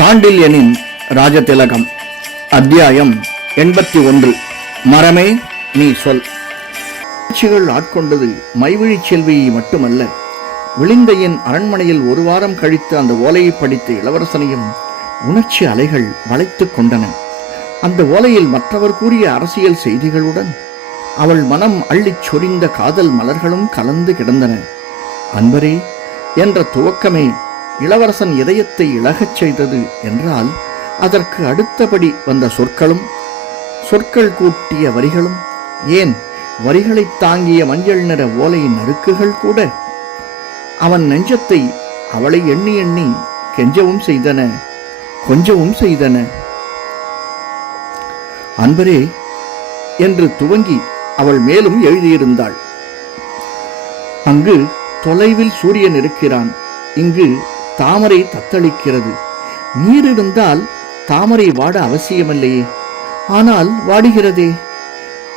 சாண்டில்யனின் ராஜதிலகம். அத்தியாயம் 81. மரமே நீ சொல். உணர்ச்சிகள் ஆட்கொண்டது மைவிழி செல்வியை மட்டுமல்ல, விளிந்தையின் அரண்மனையில் ஒரு வாரம் கழித்து அந்த ஓலையை படித்த இளவரசனையும் உணர்ச்சி அலைகள் வளைத்துக் கொண்டன. அந்த ஓலையில் மற்றவர் கூறிய அரசியல் செய்திகளுடன் அவள் மனம் அள்ளிச் சொரிந்த காதல் மலர்களும் கலந்து கிடந்தன. அன்பரே என்ற துவக்கமே இளவரசன் இதயத்தை இழகச் செய்தது என்றால், அதற்கு அடுத்தபடி வந்த சொற்கள் கூட்டிய வரிகளும், ஏன் வரிகளை தாங்கிய மஞ்சள் நிற ஓலையின் நறுக்குகள் கூட அவன் நெஞ்சத்தை அவளை எண்ணி எண்ணி கெஞ்சவும் செய்தன, கொஞ்சவும் செய்தன. அன்பரே என்று துவங்கி அவள் மேலும் எழுதியிருந்தாள். அங்கு தொலைவில் சூரியன் இருக்கிறான், இங்கு தாமரை தத்தளிக்கிறது. நீர் இருந்தால் தாமரை வாட அவசியமில்லையே, ஆனால் வாடுகிறதே.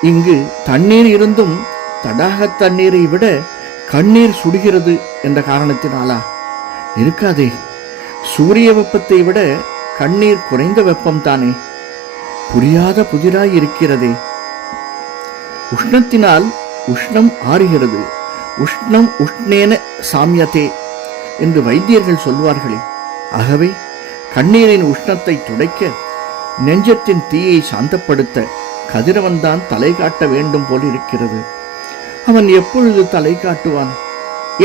இங்கு தண்ணீர் இருந்தும் தடாக தண்ணீரை விட கண்ணீர் சுடுகிறது என்ற காரணத்தினாலா? இருக்காதே, சூரிய வெப்பத்தை விட கண்ணீர் குறைந்த வெப்பம்தானே. புரியாத புதிராய் இருக்கிறதே. உஷ்ணத்தினால் உஷ்ணம் ஆறுகிறது. உஷ்ணம் உஷ்ணேன சாமியத்தே என்று வைத்தியர்கள் சொல்வார்களே. ஆகவே கண்ணீரின் உஷ்ணத்தை துடைக்க, நெஞ்சத்தின் தீயை சாந்தப்படுத்த கதிரவன்தான் தலை காட்ட வேண்டும் போல் இருக்கிறது. அவன் எப்பொழுது தலை காட்டுவான்?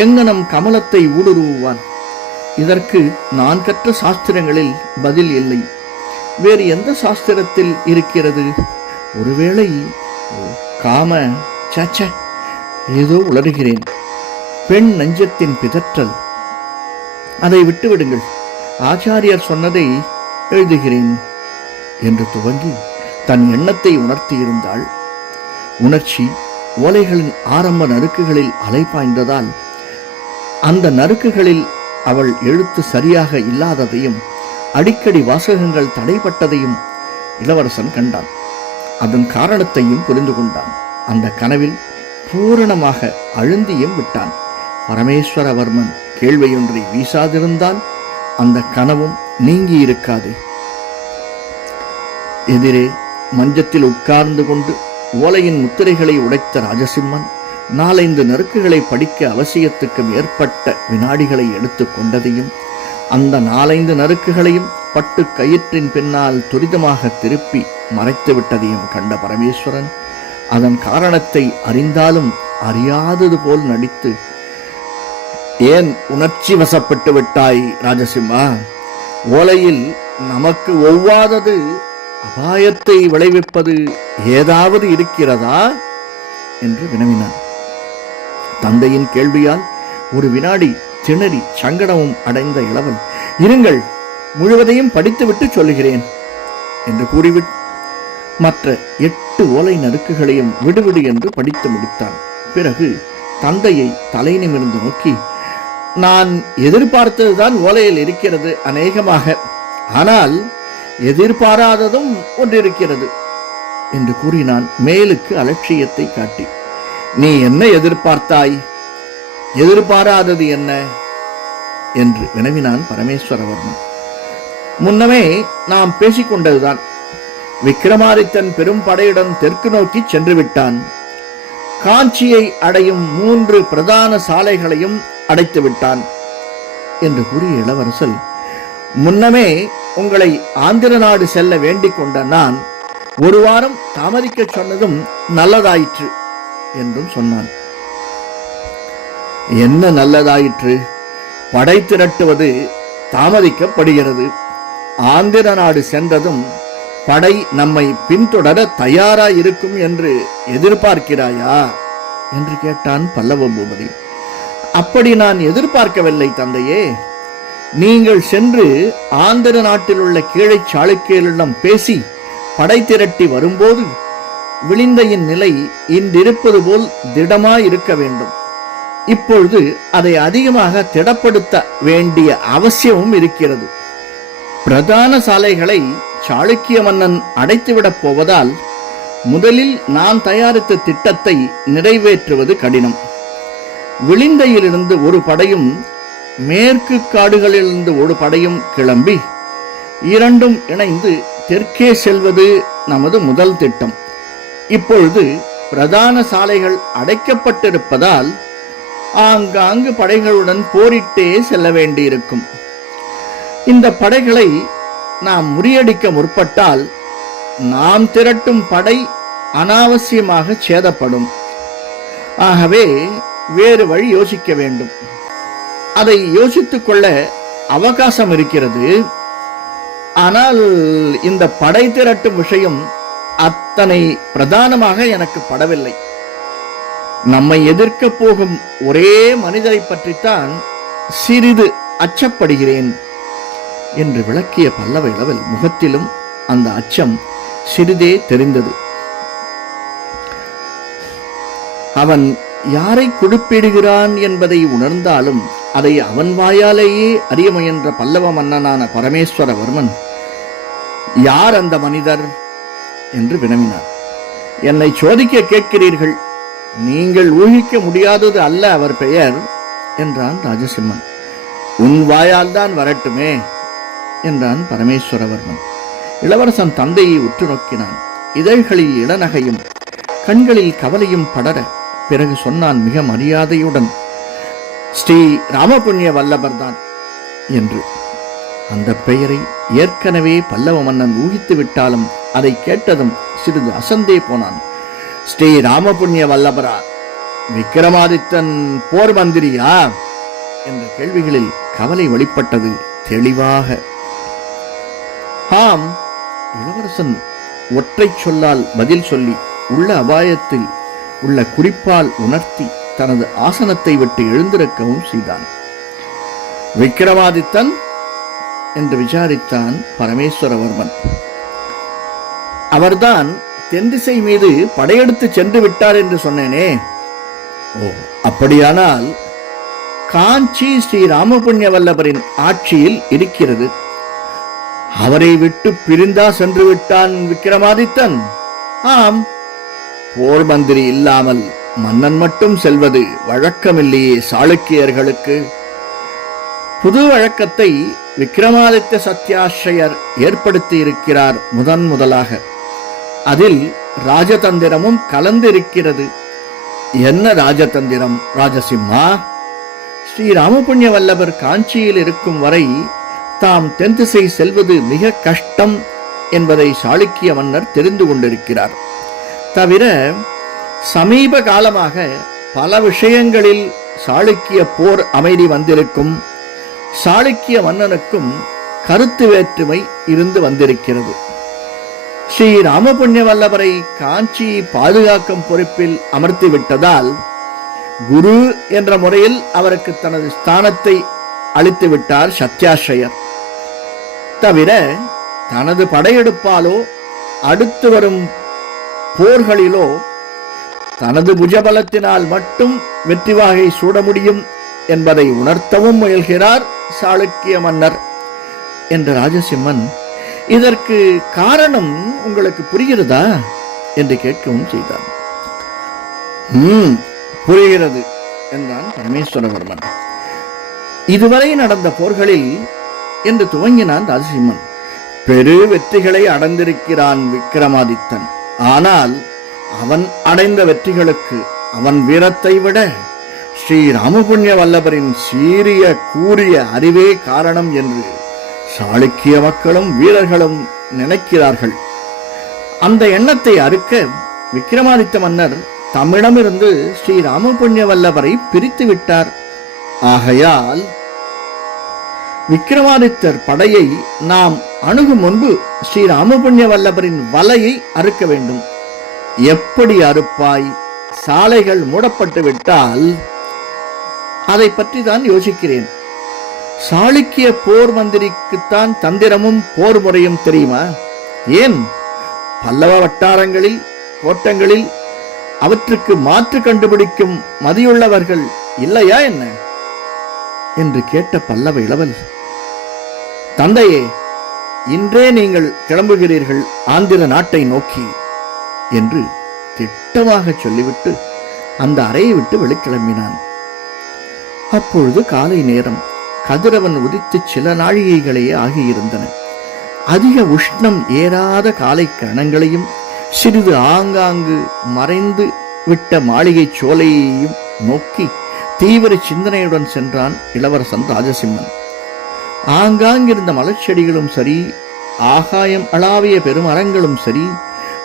எங்கனம் கமலத்தை ஊடுருவுவான்? இதற்கு நான் கற்ற சாஸ்திரங்களில் பதில் இல்லை. வேறு எந்த சாஸ்திரத்தில் இருக்கிறது? ஒருவேளை காம சாச்ச ஏதோ உளறுகிறேன். பெண் நெஞ்சத்தின் பிதற்றல், அதை விட்டுவிடுங்கள். ஆச்சாரியர் சொன்னதை எழுதுகிறேன் என்று துவங்கி தன் எண்ணத்தை உணர்த்தியிருந்தாள். உணர்ச்சி ஓலைகளின் ஆரம்ப நறுக்குகளில் அலைபாய்ந்ததால் அந்த நறுக்குகளில் அவள் எழுத்து சரியாக இல்லாததையும் அடிக்கடி வாசகங்கள் தடைப்பட்டதையும் இளவரசன் கண்டான். அதன் காரணத்தையும் புரிந்து கொண்டான். அந்த கனவில் பூரணமாக அழுந்தியும் விட்டான். பரமேஸ்வரவர்மன் கேள்வியொன்றை வீசாதிருந்தால் அந்த கனவும் நீங்கி இருக்காது. எதிரே மஞ்சத்தில் உட்கார்ந்து கொண்டு ஓலையின் முத்திரைகளை உடைத்த ராஜசிம்மன் 4-5 நறுக்குகளை படிக்க அவசியத்துக்கு மேற்பட்ட வினாடிகளை எடுத்து கொண்டதையும், அந்த 4-5 நறுக்குகளையும் பட்டு கயிற்றின் பின்னால் துரிதமாக திருப்பி மறைத்து விட்டதையும் கண்ட பரமேஸ்வரன் அதன் காரணத்தை அறிந்தாலும் அறியாதது போல் நடித்து, ஏன் உணர்ச்சி வசப்பட்டு விட்டாய் ராஜசிம்மா? ஓலையில் நமக்கு ஒவ்வாதது, அபாயத்தை விளைவிப்பது ஏதாவது இருக்கிறதா என்று வினவினான். தந்தையின் கேள்வியால் ஒரு வினாடி திணறி சங்கடமும் அடைந்த இளவன், இருங்கள், முழுவதையும் படித்துவிட்டு சொல்லுகிறேன் என்று கூறிவிட்டு மற்ற 8 ஓலை நறுக்குகளையும் விடுவிடு என்று படித்து முடித்தான். பிறகு தந்தையை தலை நிமிர்ந்து நோக்கி, நான் எதிர்பார்த்ததுதான் ஓலையில் இருக்கிறது அநேகமாக, ஆனால் எதிர்பாராததும் ஒன்றிருக்கிறது என்று கூறினான் மேலுக்கு அலட்சியத்தை காட்டி. நீ என்ன எதிர்பார்த்தாய்? எதிர்பாராதது என்ன என்று வினவினான் பரமேஸ்வரவர்மன். முன்னமே நாம் பேசிக்கொண்டதுதான். விக்ரமாதித்தன் பெரும் படையுடன் தெற்கு நோக்கி சென்று விட்டான். காஞ்சியை அடையும் 3 பிரதான சாலைகளையும் அடைத்து விட்டான் என்று கூறிய இளவரசர், முன்னமே உங்களை ஆந்திர நாடு செல்ல வேண்டிக் கொண்ட நான் ஒரு வாரம் தாமதிக்க சொன்னதும் நல்லதாயிற்று என்றும் சொன்னான். என்ன நல்லதாயிற்று? படை திரட்டுவது தாமதிக்கப்படுகிறது. ஆந்திர நாடு சென்றதும் படை நம்மை பின்தொடர தயாராயிருக்கும் என்று எதிர்பார்க்கிறாயா என்று கேட்டான் பல்லவ பூபதி. அப்படி நான் எதிர்பார்க்கவில்லை தந்தையே. நீங்கள் சென்று ஆந்திர நாட்டில் உள்ள கீழை சாளுக்கியரிடம் பேசி படை திரட்டி வரும்போது விளிந்தையின் நிலை இன்றிருப்பது போல் திடமாயிருக்க வேண்டும். இப்பொழுது அதை அதிகமாக திடப்படுத்த வேண்டிய அவசியமும் இருக்கிறது. பிரதான சாலைகளை சாளுக்கிய மன்னன் அடைத்துவிடப் போவதால் முதலில் நான் தயாரித்த திட்டத்தை நிறைவேற்றுவது கடினம். விளிந்தையிலிருந்து ஒரு படையும் மேற்கு காடுகளிலிருந்து ஒரு படையும் கிளம்பி இரண்டும் இணைந்து தெற்கே செல்வது நமது முதல் திட்டம். இப்பொழுது பிரதான சாலைகள் அடைக்கப்பட்டிருப்பதால் ஆங்காங்கு படைகளுடன் போரிட்டே செல்ல வேண்டியிருக்கும். இந்த படைகளை நாம் முறியடிக்க முற்பட்டால் நாம் திரட்டும் படை அனாவசியமாக சேதப்படும். ஆகவே வேறு வழி யோசிக்க வேண்டும். அதை யோசித்துக் கொள்ள அவகாசம் இருக்கிறது. ஆனால் இந்த படை திரட்டும் விஷயம் அத்தனை பிரதானமாக எனக்கு படவில்லை. நம்மை எதிர்க்க போகும் ஒரே மனிதரை பற்றித்தான் சிறிது அச்சப்படுகிறேன் என்று விளக்கிய பல்லவ இளவல் முகத்திலும் அந்த அச்சம் சிறிதே தெரிந்தது. அவன் யாரை குறிப்பிடுகிறான் என்பதை உணர்ந்தாலும் அதை அவன் வாயாலேயே அறிய முயன்ற பல்லவ மன்னனான பரமேஸ்வரவர்மன், யார் அந்த மனிதர் என்று வினவினார். என்னை சோதிக்க கேட்கிறீர்கள், நீங்கள் ஊகிக்க முடியாதது அல்ல அவர் பெயர் என்றான் ராஜசிம்மன். உன் வாயால் தான் வரட்டுமே என்றான் பரமேஸ்வரவர்மன். இளவரசன் தந்தையை உற்று நோக்கினான். இதழ்களில் இளநகையும் கண்களில் கவலையும் படர பிறகு சொன்னான் மிக மரியாதையுடன், ஸ்ரீ ராமபுண்ணிய வல்லபர்தான் என்று. அந்த பெயரை ஏற்கனவே பல்லவ மன்னன் ஊகித்து விட்டாலும் அதை கேட்டதும் சிறிது அசந்தே போனான். ஸ்ரீ ராமபுண்ணிய வல்லபரா, விக்கிரமாதித்தன் போர் மந்திரியா என்ற கேள்விகளில் கவலை வெளிப்பட்டது தெளிவாக. ஆம், இளவரசன் ஒற்றை சொல்லால் பதில் சொல்லி உள்ள அபாயத்தில் உள்ள குறிப்பால் உணர்த்தி தனது ஆசனத்தை விட்டு எழுந்திருக்கவும் செய்தான். விக்கிரமாதித்தன் என்று விசாரித்தான் பரமேஸ்வரவர்மன். அவர்தான் தென் திசை மீது படையெடுத்து சென்று விட்டார் என்று சொன்னேனே. ஓ, அப்படியானால் காஞ்சி ஸ்ரீ ராமபுண்ணிய வல்லபரின் ஆட்சியில் இருக்கிறது. அவரை விட்டு பிரிந்தா சென்று விட்டான் விக்கிரமாதித்தன்? ஆம், போர் மந்திரி இல்லாமல் மன்னன் மட்டும் செல்வது வழக்கமில்லையே சாளுக்கியர்களுக்கு. புது வழக்கத்தை விக்கிரமாதித்ய சத்யாஸ்ரயர் ஏற்படுத்தி இருக்கிறார் முதலாக. அதில் ராஜதந்திரமும் கலந்திருக்கிறது. என்ன ராஜதந்திரம் ராஜசிம்மா? ஸ்ரீ ராமபுண்ணிய வல்லபர் காஞ்சியில் இருக்கும் வரை தாம் தென் திசை செல்வது மிக கஷ்டம் என்பதை சாளுக்கிய மன்னர் தெரிந்து கொண்டிருக்கிறார். தவிர சமீப காலமாக பல விஷயங்களில் சாளுக்கிய போர் அமைதி வந்திருக்கும். சாளுக்கிய மன்னனுக்கும் கருத்து வேற்றுமை இருந்து வந்திருக்கிறது. ஸ்ரீ ராமபுண்ணிய வல்லபரை காஞ்சி பாதுகாக்கும் பொறுப்பில் அமர்த்தி விட்டதால் குரு என்ற முறையில் அவருக்கு தனது ஸ்தானத்தை அளித்து விட்டார் சத்யாஸ்ரயர். தவிர தனது படையெடுப்பாலோ அடுத்து வரும் போர்களிலோ தனது புஜபலத்தினால் மட்டும் வெற்றி வாகை சூட முடியும் என்பதை உணர்த்தவும் முயல்கிறார் சாளுக்கிய மன்னர் என்ற ராஜசிம்மன். இதற்கு காரணம் உங்களுக்கு புரிகிறதா என்று கேட்கவும் செய்தார். புரிகிறது என்றான் பரமேஸ்வரவர்மன். இதுவரை நடந்த போர்களில் என்று துவங்கினான் ராஜசிம்மன். பெரு வெற்றிகளை அடைந்திருக்கிறான் விக்கிரமாதித்தன். ஆனால் அவன் அடைந்த வெற்றிகளுக்கு அவன் வீரத்தை விட ஸ்ரீ ராமபுண்ணிய வல்லபரின் சீரிய கூறிய அறிவே காரணம் என்று சாளுக்கிய மக்களும் வீரர்களும் நினைக்கிறார்கள். அந்த எண்ணத்தை அறுக்க விக்கிரமாதித்த மன்னர் தம்மிடமிருந்து ஸ்ரீ ராமபுண்ணிய வல்லபரை பிரித்து விட்டார். ஆகையால் விக்கிரமாதித்தர் படையை நாம் அணுகும் முன்பு ஸ்ரீ ராமபுண்ணிய வல்லபரின் வலையை அறுக்க வேண்டும். எப்படி அறுப்பாய்? சாலைகள் மூடப்பட்டு விட்டால் அதை பற்றி தான் யோசிக்கிறேன். சாளுக்கிய போர் மந்திரிக்குத்தான் தந்திரமும் போர் முறையும் தெரியுமா? ஏன் பல்லவ வட்டாரங்களில் கோட்டங்களில் அவற்றுக்கு மாற்று கண்டுபிடிக்கும் மதியுள்ளவர்கள் இல்லையா என்ன என்று கேட்ட பல்லவ இளவல், தந்தையே, இன்றே நீங்கள் கிளம்புகிறீர்கள் ஆந்திர நாட்டை நோக்கி என்று திட்டமாக சொல்லிவிட்டு அந்த அறையை விட்டு வெளிக்கிளம்பினான். அப்பொழுது காலை நேரம். கதிரவன் உதித்து சில நாழிகைகளே ஆகியிருந்தன. அதிக உஷ்ணம் ஏறாத காலை கிரணங்களையும் சிறிது ஆங்காங்கு மறைந்து விட்ட மாளிகை சோலையையும் நோக்கி தீவிர சிந்தனையுடன் சென்றான் இளவரசன் ராஜசிம்மன். ஆங்காங்கிருந்த மலர்ச்செடிகளும் சரி, ஆகாயம் அளாவிய பெருமரங்களும் சரி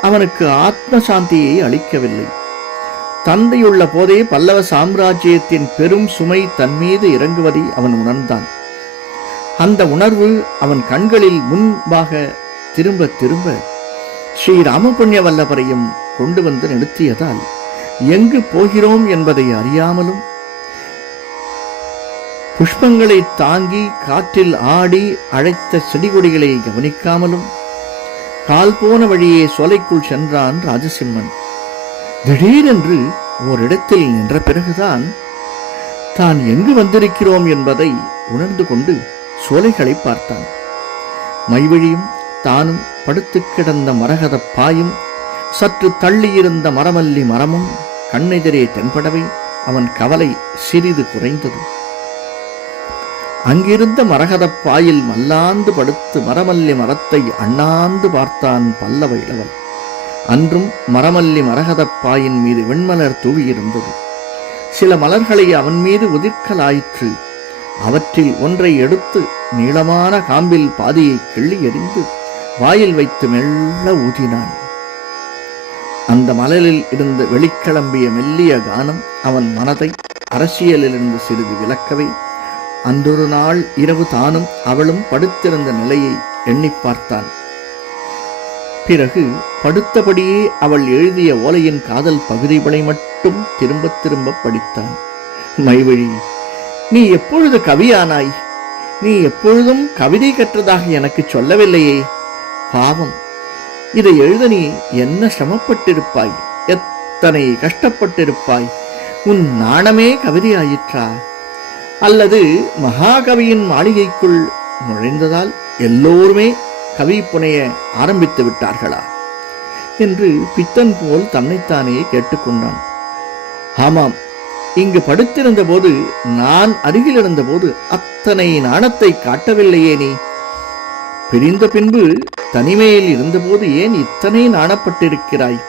அவனுக்கு ஆத்ம சாந்தியை அளிக்கவில்லை. தந்தையுள்ள போதே பல்லவ சாம்ராஜ்யத்தின் பெரும் சுமை தன் மீது இறங்குவதை அவன் உணர்ந்தான். அந்த உணர்வு அவன் கண்களில் முன்பாக திரும்ப திரும்ப ஸ்ரீராமபுண்ணிய வல்லவரையும் கொண்டு வந்து நிறுத்தியதால் எங்கு போகிறோம் என்பதை அறியாமலும், புஷ்பங்களை தாங்கி காற்றில் ஆடி அழைத்த செடிகொடிகளை கவனிக்காமலும் கால் போன வழியே சோலைக்குள் சென்றான் ராஜசிம்மன். திடீரென்று ஓரிடத்தில் நின்ற பிறகுதான் தான் எங்கு வந்திருக்கிறோம் என்பதை உணர்ந்து கொண்டு சோலைகளை பார்த்தான். மைவிழியும் தானும் படுத்து கிடந்த மரகத பாயும் சற்று தள்ளியிருந்த மரமல்லி மரமும் கண்ணெதிரே தென்படவே அவன் கவலை சிறிது குறைந்தது. அங்கிருந்த மரகத பாயில் மல்லாந்து படுத்து மரமல்லி மரத்தை அண்ணாந்து பார்த்தான் பல்லவ இளவல். அன்றும் மரமல்லி மரகத பாயின் மீது வெண்மலர் தூவியிருந்தது. சில மலர்களை அவன் மீது உதிர்க்கலாயிற்று. அவற்றில் ஒன்றை எடுத்து நீளமான காம்பில் பாதியை கிள்ளி எறிந்து வாயில் வைத்து மெல்ல ஊதினான். அந்த மலரில் இருந்து வெளிக்கிளம்பிய மெல்லிய கானம் அவன் மனதை அரசியலிலிருந்து சிறிது விலக்கவே அன்றொரு நாள் இரவு தானும் அவளும் படுத்திருந்த நிலையை எண்ணி பார்த்தான். பிறகு படுத்தபடியே அவள் எழுதிய ஓலையின் காதல் பகுதிகளை மட்டும் திரும்ப திரும்ப படித்தான். மைவிழி, நீ எப்பொழுது கவியானாய்? நீ எப்பொழுதும் கவிதை கற்றதாக எனக்கு சொல்லவில்லையே. பாவம், இதை எழுத நீ என்ன சிரமப்பட்டிருப்பாய், எத்தனை கஷ்டப்பட்டிருப்பாய். உன் நாணமே கவிதையாயிற்றா? அல்லது மகாகவியின் மாளிகைக்குள் நுழைந்ததால் எல்லோருமே கவி புனைய ஆரம்பித்து விட்டார்களா என்று பித்தன் போல் தன்னைத்தானே கேட்டுக்கொண்டான். ஆமாம், இங்கு படுத்திருந்த போது, நான் அருகில் இருந்தபோது அத்தனை நாணத்தை காட்டவில்லையே நீ. பிரிந்த பின்பு தனிமையில் இருந்தபோது ஏன் இத்தனை நாணப்பட்டிருக்கிறாய்?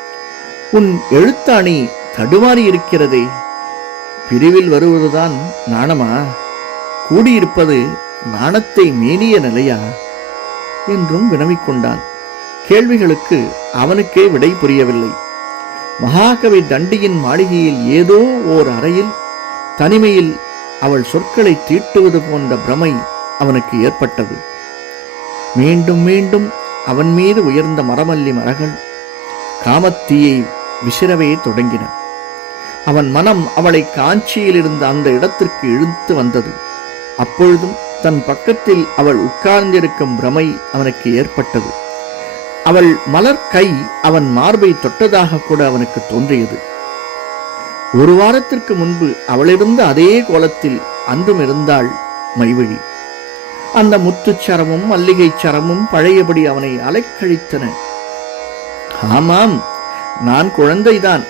உன் எழுத்தாணி தடுமாறி இருக்கிறதே. பிரிவில் வருவதுதான் நாணமா? கூடியிருப்பது நாணத்தை மீறிய நிலையா என்றும் வினவிக்கொண்டான். கேள்விகளுக்கு அவனுக்கே விடை புரியவில்லை. மகாகவி தண்டியின் மாளிகையில் ஏதோ ஓர் அறையில் தனிமையில் அவள் சொற்களை தீட்டுவது போன்ற பிரமை அவனுக்கு ஏற்பட்டது. மீண்டும் மீண்டும் அவன் மீது உயர்ந்த மரமல்லி மரங்கள் காமத்தீயை விசிறவே தொடங்கின. அவன் மனம் அவளை காஞ்சியில் இருந்த அந்த இடத்திற்கு இழுத்து வந்தது. அப்பொழுதும் தன் பக்கத்தில் அவள் உட்கார்ந்திருக்கும் பிரமை அவனுக்கு ஏற்பட்டது. அவள் மலர் கை அவன் மார்பை தொட்டதாக கூட அவனுக்கு தோன்றியது. ஒரு வாரத்திற்கு முன்பு அவளிருந்த அதே கோலத்தில் அன்றும் இருந்தாள் மைவிழி. அந்த முத்துச்சரமும் மல்லிகை சரமும் பழையபடி அவனை அலைக்கழித்தன. ஆமாம், நான் குழந்தைதான்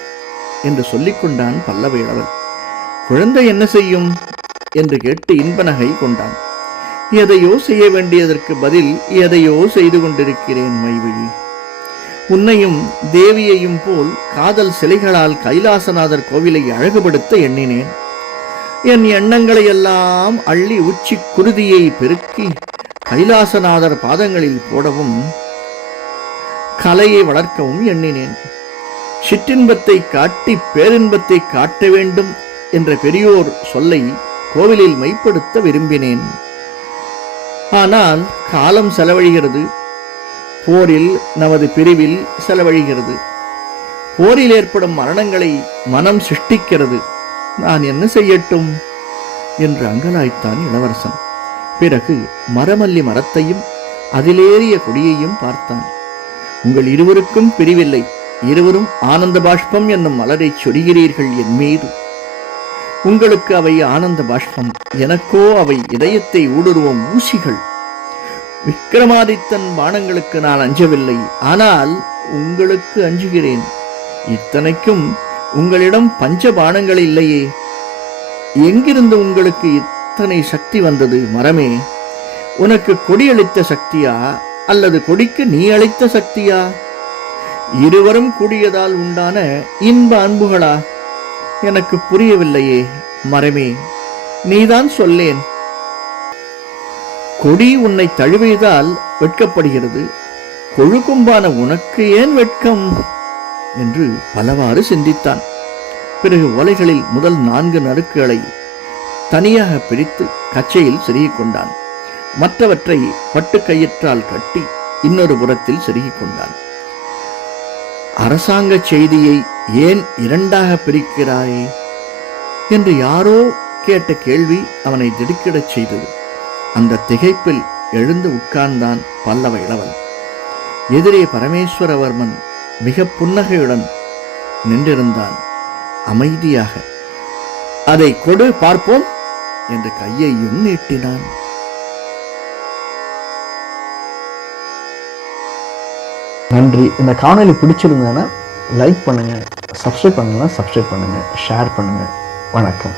என்று சொல்லிக்கொண்டான் பல்லவ இளவல். குழந்தை என்ன செய்யும் என்று கேட்டு இன்ப நகை கொண்டான். எதையோ செய்ய வேண்டியதற்கு பதில் எதையோ செய்து கொண்டிருக்கிறேன் மைவிழி. உன்னையும் தேவியையும் போல் காதல் சிலைகளால் கைலாசநாதர் கோவிலை அழகுபடுத்த எண்ணினேன். என் எண்ணங்களை எல்லாம் அள்ளி உச்சி குருதியை பெருக்கி கைலாசநாதர் பாதங்களில் போடவும் கலையை வளர்க்கவும் எண்ணினேன். சிற்றின்பத்தை காட்டி பேரின்பத்தை காட்ட வேண்டும் என்ற பெரியோர் சொல்லை கோவிலில் மெய்ப்படுத்த விரும்பினேன். ஆனால் காலம் செலவழிகிறது. போரில், நமது பிரிவில் செலவழிகிறது. போரில் ஏற்படும் மரணங்களை மனம் சிருஷ்டிக்கிறது. நான் என்ன செய்யட்டும் என்று அங்கலாய்த்தான் இளவரசன். பிறகு மரமல்லி மரத்தையும் அதிலேறிய கொடியையும் பார்த்தான். உங்கள் இருவருக்கும் பிரிவில்லை. இருவரும் ஆனந்த பாஷ்பம் என்னும் மலரை சொரிகிறீர்கள் என் மீது. உங்களுக்கு அவை ஆனந்த பாஷ்பம், எனக்கோ அவை இதயத்தை ஊடுருவும் ஊசிகள். விக்ரமாதித்தன் பாணங்களுக்கு நான் அஞ்சவில்லை, ஆனால் உங்களுக்கு அஞ்சுகிறேன். இத்தனைக்கும் உங்களிடம் பஞ்ச பாணங்கள் இல்லையே. எங்கிருந்து உங்களுக்கு இத்தனை சக்தி வந்தது? மரமே, உனக்கு கொடியளித்த சக்தியா அல்லது கொடிக்கு நீ அளித்த சக்தியா? இருவரும் கூடியதால் உண்டான இன்ப அன்புகளா? எனக்கு புரியவில்லையே. மரமே, நீதான் சொல்லேன். கொடி உன்னை தழுவியதால் வெட்கப்படுகிறது, கொழுக்கும்பான உனக்கு ஏன் வெட்கம் என்று பலவாறு சிந்தித்தான். பிறகு ஓலைகளில் முதல் 4 நறுக்குகளை தனியாக பிரித்து கச்சையில் செருகிக் கொண்டான். மற்றவற்றை பட்டு கயிற்றால் கட்டி இன்னொரு புறத்தில் செருகிக் கொண்டான். அரசாங்க செய்தியை ஏன் 2ஆக பிரிக்கிறாயே என்று யாரோ கேட்ட கேள்வி அவனை திடுக்கிடச் செய்தது. அந்த திகைப்பில் எழுந்து உட்கார்ந்தான் பல்லவ இளவல். எதிரே பரமேஸ்வரவர்மன் மிக புன்னகையுடன் நின்றிருந்தான். அமைதியாக, அதை கொடு பார்ப்போம் என்ற கையையும் நீட்டினான். நன்றி. இந்த காணொலி பிடிச்சிருந்தேன்னா லைக் பண்ணுங்கள், சப்ஸ்கிரைப் பண்ணுங்கள், ஷேர் பண்ணுங்கள். வணக்கம்.